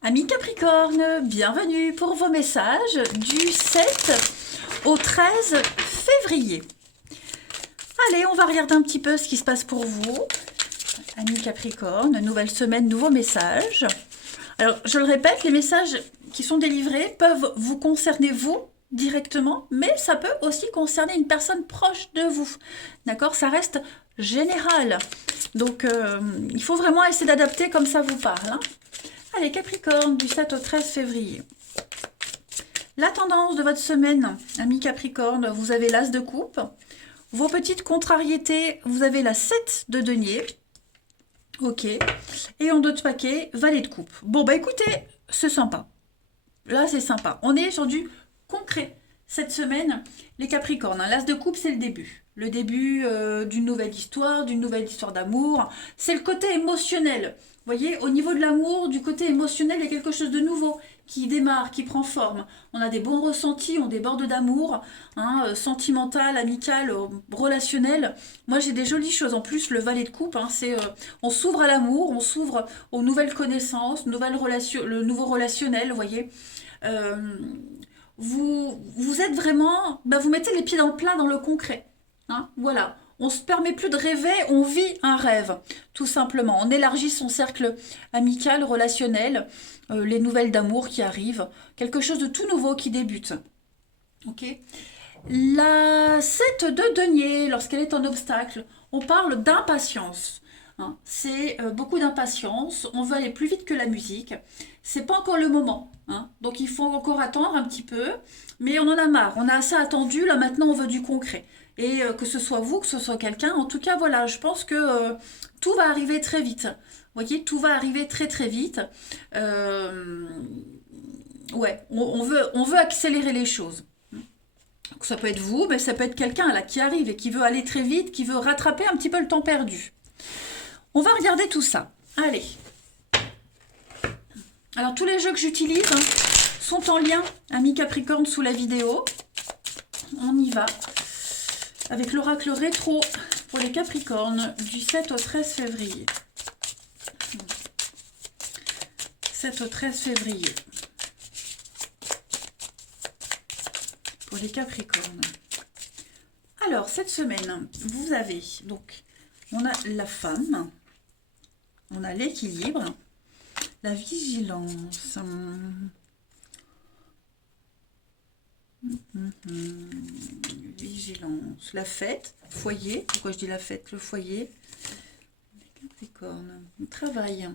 Amis Capricorne, bienvenue pour vos messages du 7 au 13 février. Allez, on va regarder un petit peu ce qui se passe pour vous. Amis Capricorne, nouvelle semaine, nouveaux messages. Alors, je le répète, les messages qui sont délivrés peuvent vous concerner vous directement, mais ça peut aussi concerner une personne proche de vous. D'accord? Ça reste général. Donc, il faut vraiment essayer d'adapter comme ça vous parle, hein. Allez, Capricorne, du 7 au 13 février. La tendance de votre semaine, amis Capricorne, vous avez l'As de coupe. Vos petites contrariétés, vous avez la 7 de denier. Ok. Et en dos de paquet, valet de coupe. Bon, bah écoutez, c'est sympa. Là, c'est sympa. On est sur du concret. Cette semaine, les Capricornes, hein, l'As de coupe, c'est le début. Le début d'une nouvelle histoire d'amour. C'est le côté émotionnel. Vous voyez, au niveau de l'amour, du côté émotionnel, il y a quelque chose de nouveau qui démarre, qui prend forme. On a des bons ressentis, on déborde d'amour, hein, sentimental, amical, relationnel. Moi, j'ai des jolies choses. En plus, le valet de coupe, hein, on s'ouvre à l'amour, on s'ouvre aux nouvelles connaissances, le nouveau relationnel, vous voyez. Euh, vous êtes vraiment, bah, vous mettez les pieds dans le plat, dans le concret. Hein, voilà. On se permet plus de rêver, on vit un rêve, tout simplement. On élargit son cercle amical, relationnel, les nouvelles d'amour qui arrivent, quelque chose de tout nouveau qui débute. Ok. La 7 de denier, lorsqu'elle est en obstacle, on parle d'impatience. Hein. C'est beaucoup d'impatience. On veut aller plus vite que la musique. C'est pas encore le moment. Hein. Donc il faut encore attendre un petit peu. Mais on en a marre. On a assez attendu. Là maintenant, on veut du concret. Et que ce soit vous, que ce soit quelqu'un. En tout cas, voilà, je pense que tout va arriver très vite. Vous voyez, tout va arriver très très vite. Euh, ouais, on veut accélérer les choses. Ça peut être vous, mais ça peut être quelqu'un là qui arrive et qui veut aller très vite, qui veut rattraper un petit peu le temps perdu. On va regarder tout ça. Allez. Alors tous les jeux que j'utilise sont en lien, amis Capricorne, sous la vidéo. On y va. Avec l'oracle rétro pour les Capricornes du 7 au 13 février. 7 au 13 février. Pour les Capricornes. Alors, cette semaine, vous avez, donc, on a la femme, on a l'équilibre, la vigilance, vigilance, la fête, foyer, pourquoi je dis la fête, le foyer, les Capricornes, le travail.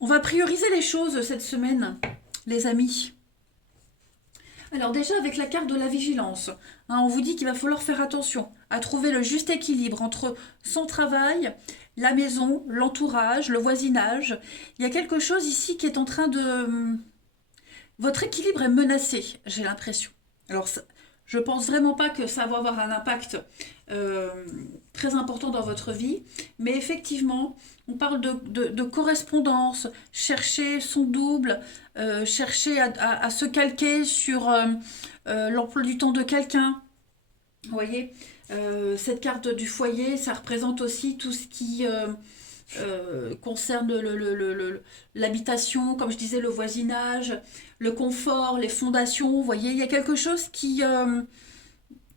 On va prioriser les choses cette semaine, les amis. Alors déjà avec la carte de la vigilance, hein, on vous dit qu'il va falloir faire attention à trouver le juste équilibre entre son travail, la maison, l'entourage, le voisinage. Il y a quelque chose ici qui est en train de... Votre équilibre est menacé, j'ai l'impression. Alors je pense vraiment pas que ça va avoir un impact euh, très important dans votre vie, mais effectivement, on parle de correspondance, chercher son double, chercher à se calquer sur l'emploi du temps de quelqu'un. Vous voyez, cette carte du foyer, ça représente aussi tout ce qui concerne l'habitation, comme je disais, le voisinage, le confort, les fondations. Vous voyez, il y a quelque chose qui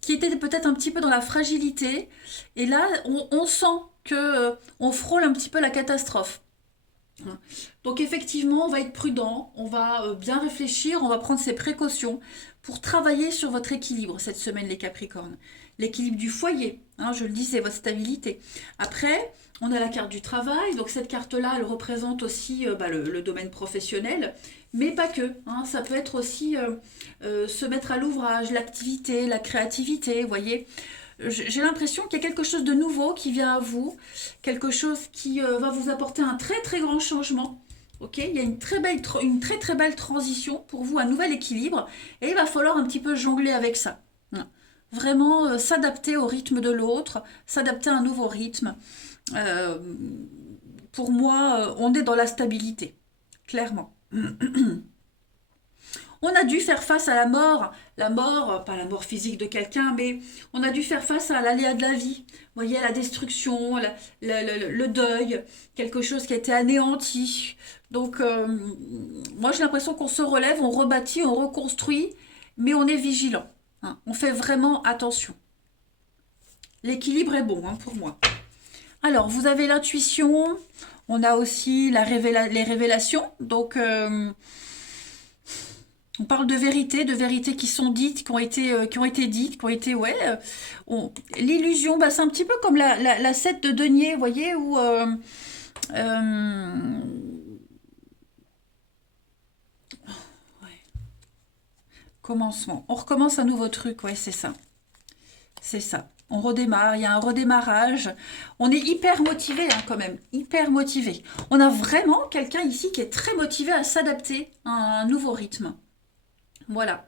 était peut-être un petit peu dans la fragilité. Et là, on sent que on frôle un petit peu la catastrophe. Donc effectivement, on va être prudent, on va bien réfléchir, on va prendre ses précautions pour travailler sur votre équilibre cette semaine, les Capricornes. L'équilibre du foyer, hein, je le disais, votre stabilité. Après, on a la carte du travail, donc cette carte-là, elle représente aussi le domaine professionnel, mais pas que. Hein, ça peut être aussi se mettre à l'ouvrage, l'activité, la créativité, vous voyez. J'ai l'impression qu'il y a quelque chose de nouveau qui vient à vous, quelque chose qui va vous apporter un très très grand changement. Ok, il y a une très très belle transition pour vous, un nouvel équilibre, et il va falloir un petit peu jongler avec ça. Vraiment s'adapter au rythme de l'autre, s'adapter à un nouveau rythme. Euh, pour moi, on est dans la stabilité, clairement. On a dû faire face à la mort, pas la mort physique de quelqu'un, mais on a dû faire face à l'aléa de la vie. Vous voyez, la destruction, le deuil, quelque chose qui a été anéanti. Donc, moi j'ai l'impression qu'on se relève, on rebâtit, on reconstruit, mais on est vigilant. Hein. On fait vraiment attention. L'équilibre est bon hein, pour moi. Alors, vous avez l'intuition, on a aussi les révélations. Donc, on parle de vérités qui sont dites, qui ont été dites, qui ont été, ouais. L'illusion, bah, c'est un petit peu comme la 7 de denier, vous voyez, où... ouais. Commencement. On recommence un nouveau truc, ouais, c'est ça. C'est ça. On redémarre, il y a un redémarrage. On est hyper motivé hein, quand même, hyper motivé. On a vraiment quelqu'un ici qui est très motivé à s'adapter à un nouveau rythme. Voilà.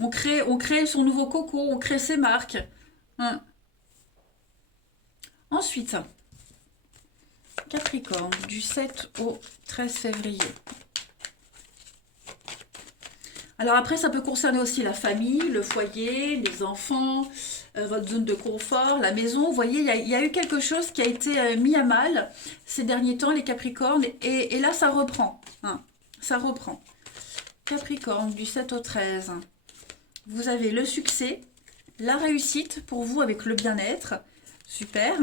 On crée son nouveau coco, on crée ses marques. Hein. Ensuite, Capricorne, du 7 au 13 février. Alors après, ça peut concerner aussi la famille, le foyer, les enfants, votre zone de confort, la maison. Vous voyez, il y a eu quelque chose qui a été mis à mal ces derniers temps, les Capricornes. Et là, ça reprend. Hein, ça reprend. Capricorne, du 7 au 13. Vous avez le succès, la réussite pour vous avec le bien-être. Super.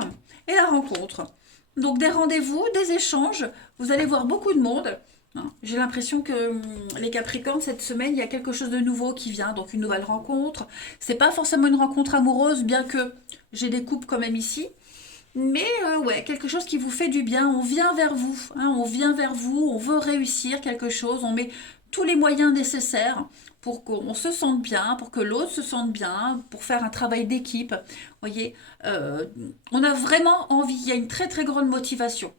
Et la rencontre. Donc des rendez-vous, des échanges. Vous allez voir beaucoup de monde. J'ai l'impression que les Capricornes, cette semaine, il y a quelque chose de nouveau qui vient, donc une nouvelle rencontre. C'est pas forcément une rencontre amoureuse, bien que j'ai des couples quand même ici. Mais ouais, quelque chose qui vous fait du bien. On vient vers vous, hein, on vient vers vous, on veut réussir quelque chose, on met tous les moyens nécessaires pour qu'on se sente bien, pour que l'autre se sente bien, pour faire un travail d'équipe. Vous voyez, on a vraiment envie, il y a une très très grande motivation.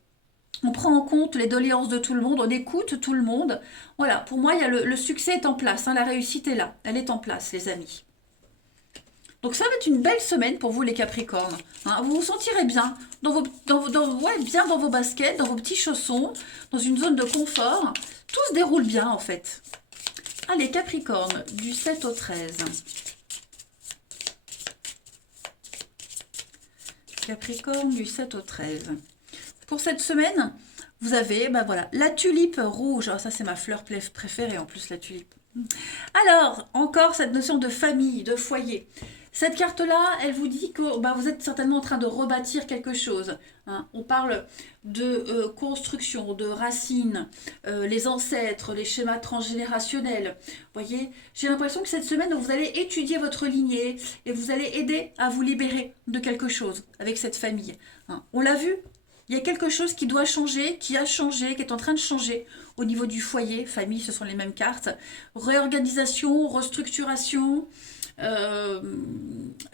On prend en compte les doléances de tout le monde, on écoute tout le monde. Voilà, pour moi, il y a le succès est en place, hein, la réussite est là, elle est en place, les amis. Donc ça va être une belle semaine pour vous, les Capricornes. Hein, vous vous sentirez bien, bien dans vos baskets, dans vos petits chaussons, dans une zone de confort. Tout se déroule bien, en fait. Allez, Capricorne, du 7 au 13. Capricorne, du 7 au 13. Pour cette semaine, vous avez ben voilà, la tulipe rouge. Oh, ça, c'est ma fleur préférée en plus, la tulipe. Alors, encore cette notion de famille, de foyer. Cette carte-là, elle vous dit que ben, vous êtes certainement en train de rebâtir quelque chose. Hein. On parle de construction, de racines, les ancêtres, les schémas transgénérationnels. Vous voyez, j'ai l'impression que cette semaine, vous allez étudier votre lignée et vous allez aider à vous libérer de quelque chose avec cette famille. Hein. On l'a vu. Il y a quelque chose qui doit changer, qui a changé, qui est en train de changer au niveau du foyer. Famille, ce sont les mêmes cartes. Réorganisation, restructuration,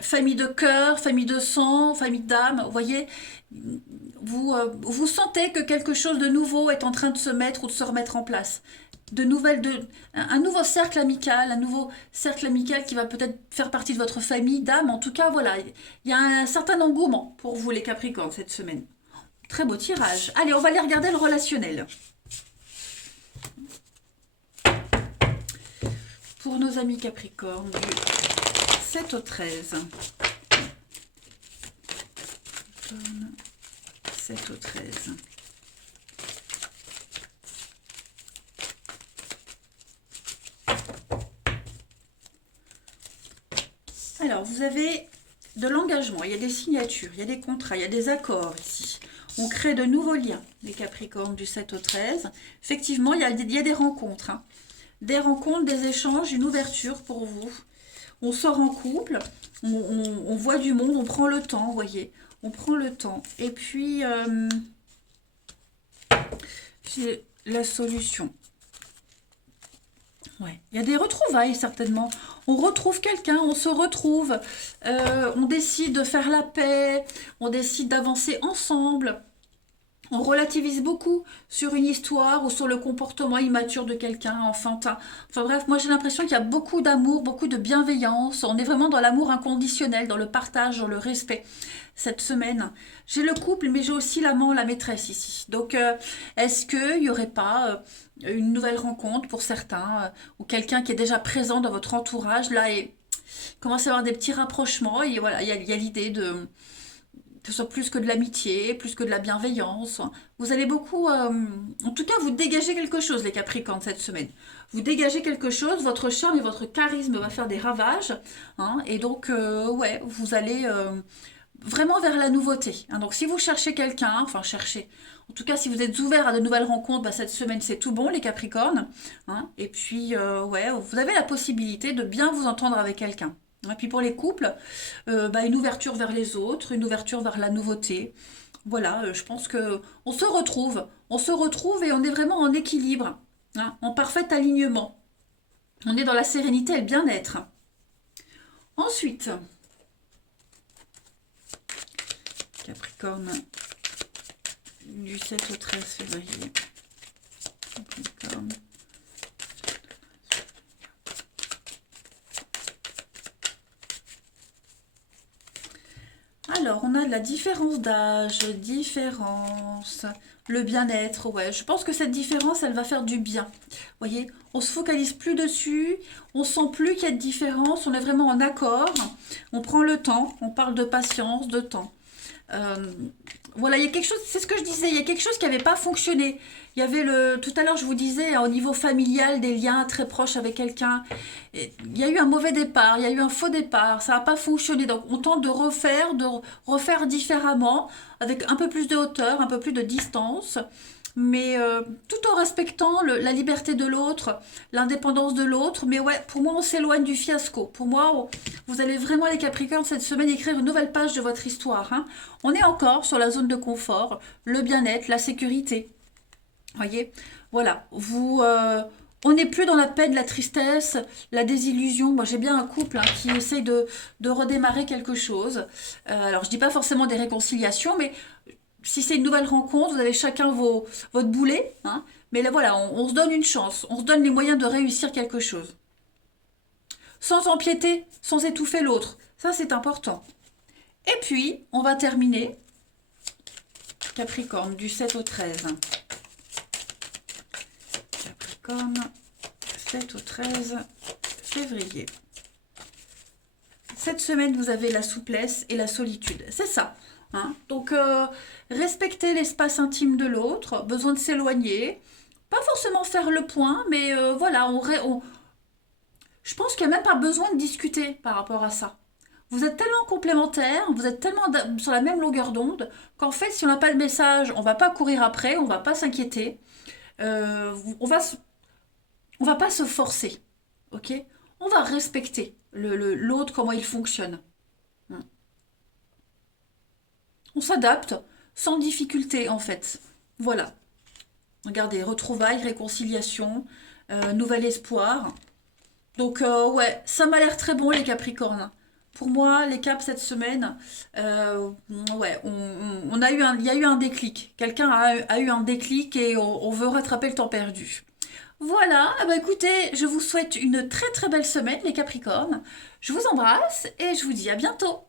famille de cœur, famille de sang, famille d'âme. Vous voyez, vous sentez que quelque chose de nouveau est en train de se mettre ou de se remettre en place. Un nouveau cercle amical, qui va peut-être faire partie de votre famille d'âme. En tout cas, voilà, il y a un certain engouement pour vous, les Capricornes, cette semaine. Très beau tirage. Allez, on va aller regarder le relationnel. Pour nos amis Capricorne, du 7 au 13. 7 au 13. Alors, vous avez de l'engagement, il y a des signatures, il y a des contrats, il y a des accords ici. On crée de nouveaux liens, les Capricornes du 7 au 13. Effectivement, il y a des rencontres. Hein. Des rencontres, des échanges, une ouverture pour vous. On sort en couple, on voit du monde, on prend le temps, vous voyez. On prend le temps. Et puis, j'ai la solution. Ouais. Il y a des retrouvailles, certainement. On retrouve quelqu'un, on se retrouve, on décide de faire la paix, on décide d'avancer ensemble. On relativise beaucoup sur une histoire ou sur le comportement immature de quelqu'un, enfantin. Enfin bref, moi j'ai l'impression qu'il y a beaucoup d'amour, beaucoup de bienveillance. On est vraiment dans l'amour inconditionnel, dans le partage, dans le respect cette semaine. J'ai le couple, mais j'ai aussi l'amant, la maîtresse ici. Donc est-ce qu'il n'y aurait pas une nouvelle rencontre pour certains ou quelqu'un qui est déjà présent dans votre entourage là et commence à avoir des petits rapprochements et voilà, il y a l'idée de que ce soit plus que de l'amitié, plus que de la bienveillance. Vous allez beaucoup, en tout cas, vous dégagez quelque chose, les Capricornes, cette semaine. Vous dégagez quelque chose, votre charme et votre charisme va faire des ravages, hein, et donc, ouais, vous allez vraiment vers la nouveauté, hein. Donc, si vous cherchez quelqu'un, enfin, cherchez. En tout cas, si vous êtes ouvert à de nouvelles rencontres, bah, cette semaine, c'est tout bon, les Capricornes, hein. Et puis, ouais, vous avez la possibilité de bien vous entendre avec quelqu'un. Et puis pour les couples, bah, une ouverture vers les autres, une ouverture vers la nouveauté. Voilà, je pense que on se retrouve et on est vraiment en équilibre, hein, en parfait alignement. On est dans la sérénité et le bien-être. Ensuite, Capricorne, du 7 au 13 février. Capricorne. Alors, on a de la différence d'âge, le bien-être, ouais. Je pense que cette différence, elle va faire du bien. Vous voyez, on se focalise plus dessus, on sent plus qu'il y a de différence, on est vraiment en accord, on prend le temps, on parle de patience, de temps. Euh, voilà, il y a quelque chose, c'est ce que je disais, il y a quelque chose qui n'avait pas fonctionné. Il y avait tout à l'heure, je vous disais, au niveau familial, des liens très proches avec quelqu'un. Il y a eu un mauvais départ, il y a eu un faux départ, ça n'a pas fonctionné. Donc, on tente de refaire différemment, avec un peu plus de hauteur, un peu plus de distance, mais tout en respectant la liberté de l'autre, l'indépendance de l'autre. Mais ouais, pour moi, on s'éloigne du fiasco. Pour moi, vous allez vraiment, les Capricornes, cette semaine, écrire une nouvelle page de votre histoire, hein. On est encore sur la zone de confort, le bien-être, la sécurité. Voyez, voilà, on n'est plus dans la peine, la tristesse, la désillusion. Moi, j'ai bien un couple, hein, qui essaye de redémarrer quelque chose. Alors, je dis pas forcément des réconciliations, mais si c'est une nouvelle rencontre, vous avez chacun votre boulet, hein. Mais là, voilà, on se donne une chance, on se donne les moyens de réussir quelque chose. Sans empiéter, sans étouffer l'autre. Ça, c'est important. Et puis, on va terminer, Capricorne, du 7 au 13. Capricorne, 7 au 13 février. Cette semaine, vous avez la souplesse et la solitude. C'est ça, hein. Donc, respecter l'espace intime de l'autre, besoin de s'éloigner. Pas forcément faire le point, mais voilà, je pense qu'il n'y a même pas besoin de discuter par rapport à ça. Vous êtes tellement complémentaires, vous êtes tellement sur la même longueur d'onde, qu'en fait, si on n'a pas le message, on va pas courir après, on va pas s'inquiéter. On va, on va pas se forcer, ok? On va respecter l'autre, comment il fonctionne. On s'adapte sans difficulté, en fait. Voilà. Regardez, retrouvailles, réconciliation, nouvel espoir. Donc, ouais, ça m'a l'air très bon, les Capricornes. Pour moi, les Caps cette semaine, ouais, il y a eu un déclic. Quelqu'un a eu un déclic et on veut rattraper le temps perdu. Voilà, ah bah écoutez, je vous souhaite une très très belle semaine, les Capricornes. Je vous embrasse et je vous dis à bientôt.